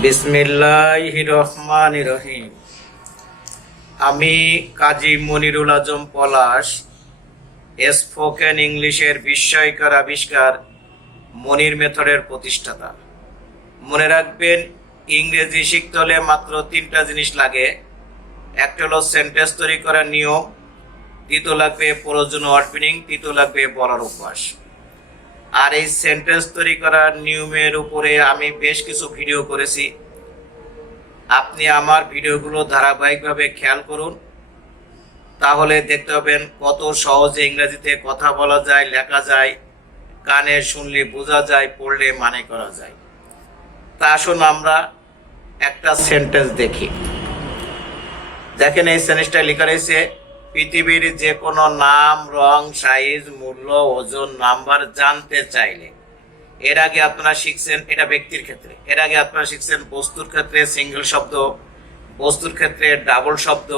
বিসমিল্লাহির রহমানির রহিম। আমি কাজী মনিরুল আজম পলাশ, স্পোকেন ইংলিশের বিস্ময়কর আবিষ্কার মনির মেথডের প্রতিষ্ঠাতা। মনে রাখবেন, ইংরেজি শিখতে হলে মাত্র 3টা জিনিস লাগে। একটা হলো সেন্টেন্স তৈরি করার নিয়ম, দ্বিতীয় লাগবে প্রয়োজনীয় ওয়ার্ড মিনিং, তৃতীয় লাগবে বলার অভ্যাস। আর এই সেন্টেন্স তৈরি করার নিয়মের উপরে আমি বেশ কিছু ভিডিও করেছি। আপনি আমার ভিডিওগুলো ধারাবাহিকভাবে খেয়াল করুন, তাহলে দেখতে পাবেন কত সহজে ইংরেজিতে কথা বলা যায়, লেখা যায়, কানে শুনলে বোঝা যায়, পড়লে মানে করা যায়। তা আসুন আমরা একটা সেন্টেন্স দেখি। দেখেন, এই সেন্টেন্সটা লেখা রয়েছে, পৃথিবীর যে কোনো নাম, রং, সাইজ, মূল্য, ওজন, নাম্বার জানতে চাইলে। এর আগে আপনারা শিখছেন, এটা ব্যক্তির ক্ষেত্রে। এর আগে আপনারা শিখছেন বস্তুর ক্ষেত্রে সিঙ্গেল শব্দ, বস্তুর ক্ষেত্রে ডাবল শব্দ।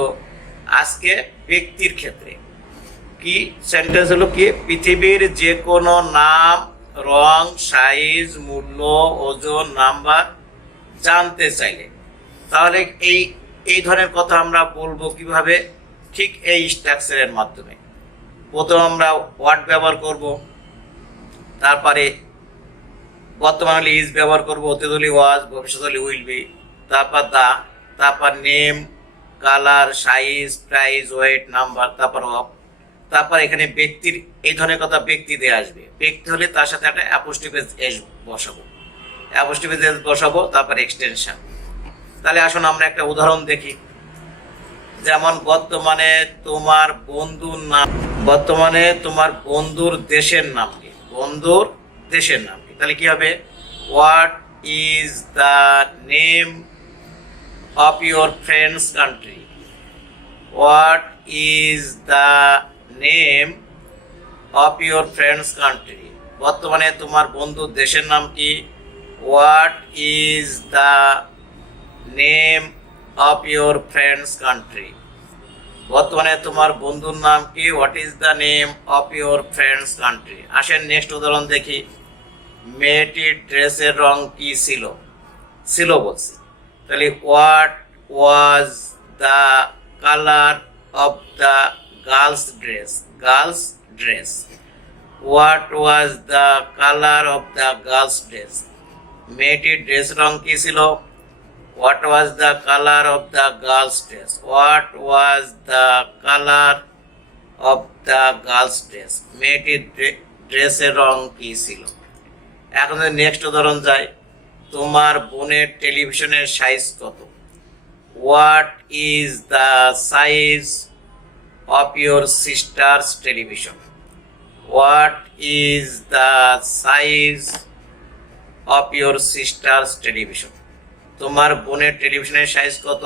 আজকে ব্যক্তির ক্ষেত্রে কি সেন্টেন্স হলো কি, পৃথিবীর যে কোনো নাম, রং, সাইজ, মূল্য, ওজন, নাম্বার জানতে চাইলে। তাহলে এই ধরনের কথা আমরা বলবো কিভাবে? ঠিক এই স্ট্রাকচারের মাধ্যমে। প্রথম আমরা ওয়ার্ড ব্যবহার করব, তারপরে বর্তমান হলে ইজ ব্যবহার করবো, অতীত হলে ওয়াজ, ভবিষ্যৎ হলে উইল বি, তারপর দা, তারপর name, colour, size, price, weight, number, তারপর অফ। তারপর এখানে ব্যক্তির এই ধরনের কথা ব্যক্তি দিয়ে আসবে। ব্যক্তি হলে তার সাথে একটা অ্যাপোস্ট্রোফি এস বসাবো, অ্যাপোস্ট্রোফি এস বসাবো, তারপর এক্সটেনশন। তাহলে আসুন আমরা একটা উদাহরণ দেখি। যেমন বর্তমানে তোমার বন্ধুর নাম, বর্তমানে তোমার বন্ধুর দেশের নাম কি? বন্ধুর দেশের নাম কি? তাহলে কি হবে? What is the name of your friends country? What is the name of your friends country? বর্তমানে তোমার বন্ধুর দেশের নাম কি? What is the name of your friends country? বর্তমানে তোমার বন্ধুর নাম কি? What is the name of your friends country. আসেন নেক্সট উদাহরণ দেখি। মেয়েটির ড্রেসের রং কি ছিল? ছিল বলছি। তাহলে what was the colour of the girls dress? Girls dress. What was the colour of the girls dress? মেয়েটির ড্রেস রং কি ছিল? What was the color of the girl's dress? What was the color of the girl's dress? মেয়েটির ড্রেসের রং কি ছিল? এখন next উদাহরণ যাই। তোমার বোনের টেলিভিশনের সাইজ কত? What is the size of your sister's television? What is the size of your sister's television? তোমার বোনের টেলিভিশনের সাইজ কত?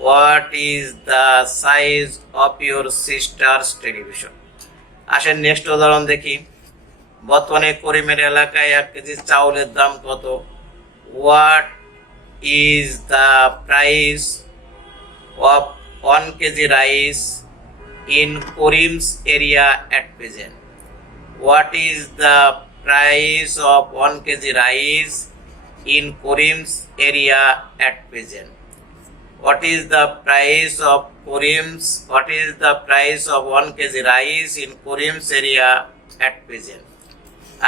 What is the size of your sisters television. আসেন নেক্সট উদাহরণ দেখি। বর্তমানে করিমের এলাকায় 1 কেজি চাউলের দাম কত? What is the price of 1 KG rice in Karim's area at present? What is the price of 1 KG rice in Korim's area at present? What is the price of Korim's? What is the price of 1 kg rice in Korim's area at present?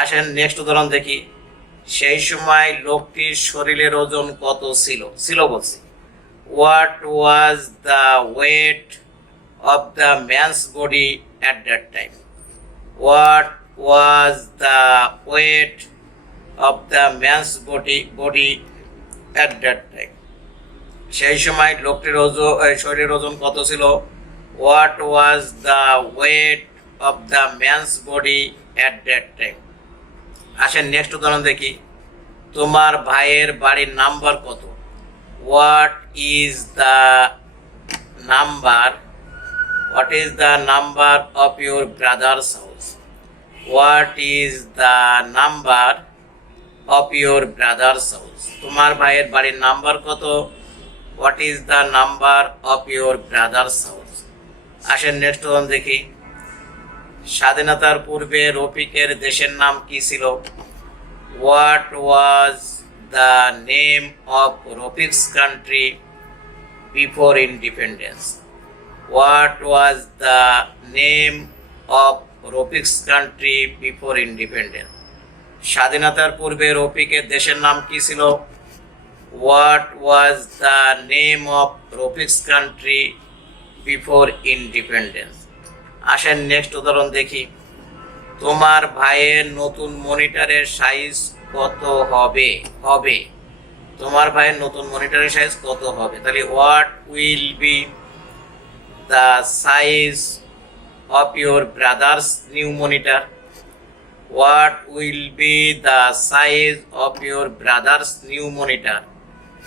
আসেন next উদাহরণ দেখি। সেই সময় লোকটির শরীরের ওজন কত ছিল? ছিল বলছি। What was the weight of the man's body at that time? What was the weight of the man's body at that time? সেই সময় লোকটির শরীরের ওজন কত ছিল? What was the weight of the man's body at that time? আসেন next উদাহরণ দেখি। তোমার ভাইয়ের বাড়ির নাম্বার কত? What is the number? What is the number of your brother's house? What is the number of your brother's house? তোমার ভাইয়ের বাড়ির নাম্বার কত? What is the number of your brother's house? আসেন নেক্সট উদাহরণ দেখি। স্বাধীনতার পূর্বে রফিকের দেশের নাম কি ছিল? What was the name of Rofik's country before independence? What was the name of Rofik's country before independence? স্বাধীনতার পূর্বে রফিকের দেশের নাম কি ছিল? What was the name of Rofik's country before independence? আসেন নেক্সট উদাহরণ দেখি। তোমার ভাইয়ের নতুন মনিটরের সাইজ কত হবে? তোমার ভাইয়ের নতুন মনিটরের সাইজ কত হবে? তাহলে what will be the size of your brother's new monitor? What will be the size of your brother's new monitor?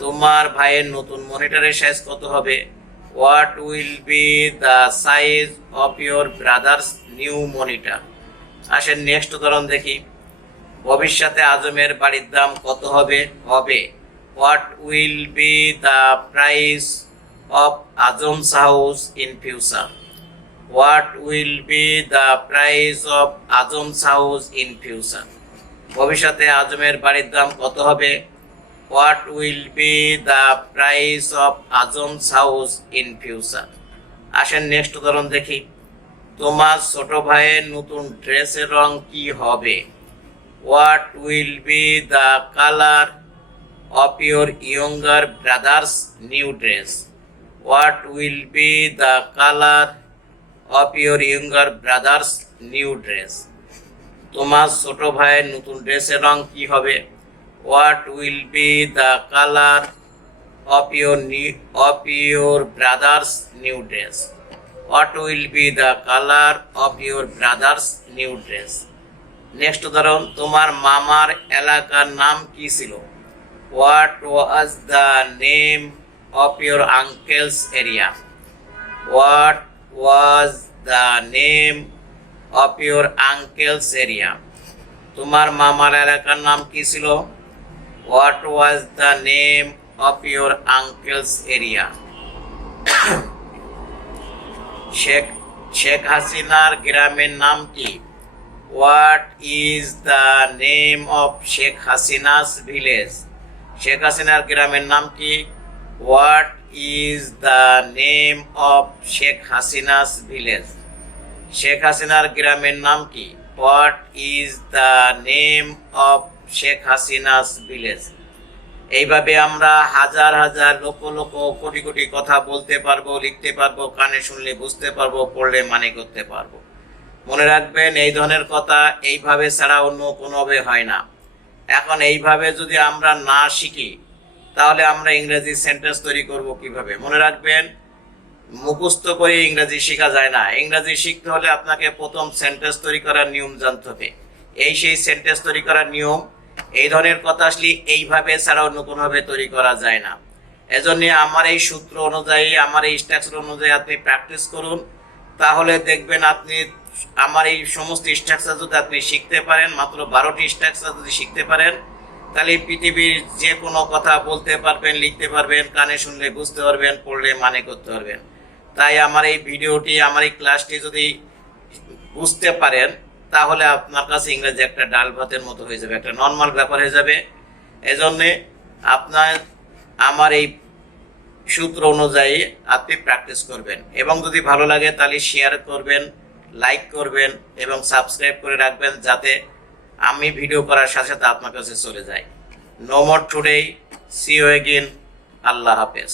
তোমার ভাইয়ের নতুন মনিটরের সাইজ কত হবে? What will be the size of your brother's new monitor? আসেন next উদাহরণ দেখি। ভবিষ্যতে আজমের বাড়ির দাম কত হবে? What will be the price of Azam's house in future? What will be the price of Azam's house in future? ভবিষ্যতে আজমের বাড়ির দাম কত হবে? What will be the price of Azam's house in future? আসেন নেক্সট উদাহরণ দেখি। তোমার ছোট ভাইয়ের নতুন ড্রেসের রং কি হবে? What will be the colour of your younger brothers new dress? What will be the colour of your younger brothers new dress? তোমার ছোট ভাইয়ের নতুন ড্রেসের রং কি হবে? What will be the colour of your brother's new dress? What will be the color of your brother's new dress? Next উদাহরণ, তোমার মামার এলাকার নাম কি ছিল? What was the name of your uncle's area? What was the name of your uncle's area? তোমার মামার এলাকার নাম কি ছিল? What was the name of your uncle's area? Sheikh হাসিনার গ্রামের নাম কি? What is the name of Sheikh Hasina's village? Sheikh হাসিনার গ্রামের নাম কি? What is the name of Sheikh Hasina's village? Sheikh হাসিনার গ্রামের নাম কি? What is the name of Sheikh Hasina's village? এইভাবে আমরা হাজার হাজার লক্ষ লক্ষ কোটি কোটি কথা বলতে পারবো, লিখতে পারবো, কানে শুনলে বুঝতে পারবো, পড়লে মানে করতে পারবো। মনে রাখবেন, এই ধরনের কথা এইভাবে ছাড়া অন্য কোনোভাবে হয় না। এখন এইভাবে যদি আমরা না শিখি তাহলে আমরা ইংরেজি সেন্টেন্স তৈরি করব কিভাবে? মনে রাখবেন, মুখস্থ করে ইংরেজি শেখা যায় না। ইংরেজি শিখতে হলে আপনাকে প্রথম সেন্টেন্স তৈরি করার নিয়ম জানতে হবে। এই সেই সেন্টেন্স তৈরি করার নিয়ম। এই ধরনের কথা আসলে এইভাবে ছাড়া অন্য কোনোভাবে তৈরি করা যায় না। এজন্য আমার এই সূত্র অনুযায়ী, আমার এই স্ট্রাকচার অনুযায়ী আপনি প্র্যাকটিস করুন। তাহলে দেখবেন আপনি আমার এই সমস্ত স্ট্রাকচার যদি আপনি শিখতে পারেন, মাত্র 12টি স্ট্রাকচার যদি শিখতে পারেন, তাহলে পৃথিবীর যে কোনো কথা বলতে পারবেন, লিখতে পারবেন, কানে শুনলে বুঝতে পারবেন, পড়লে মানে করতে পারবেন। তাই আমার এই ভিডিওটি, আমার এই ক্লাসটি যদি বুঝতে পারেন তাহলে আপনার কাছে ইংরেজি একটা ডাল ভাতের মতো হয়ে যাবে, একটা নর্মাল ব্যাপার হয়ে যাবে। এজন্যে আপনার আমার এই সূত্র অনুযায়ী আপনি প্র্যাকটিস করবেন, এবং যদি ভালো লাগে তাহলে শেয়ার করবেন, লাইক করবেন এবং সাবস্ক্রাইব করে রাখবেন, যাতে আমি ভিডিও করার সাথে সাথে আপনার কাছে চলে যায়। No more today, see you again, আল্লাহ হাফেজ।